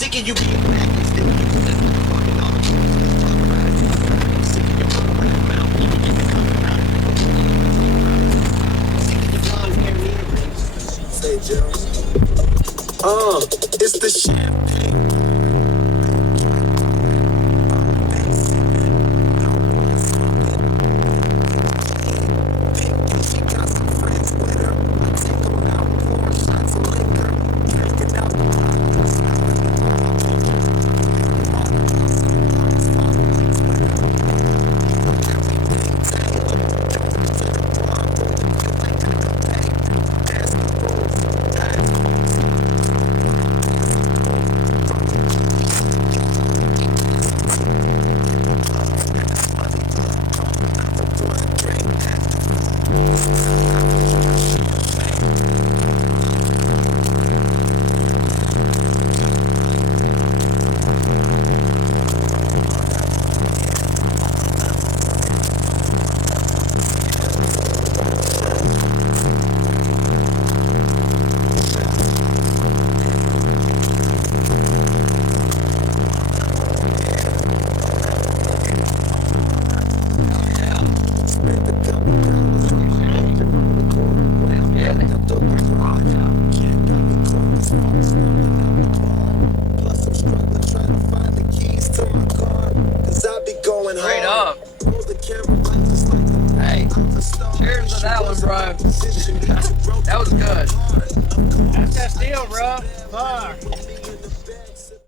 sick of you being back and still fucking all the sick of your running mouth, you can get the coming out. Sick of your blonde hair and earrings. Say, Joe. It's the champagne. Straight up. Hey, cheers to that one, bro. That was good. That's that deal, bro. Fuck.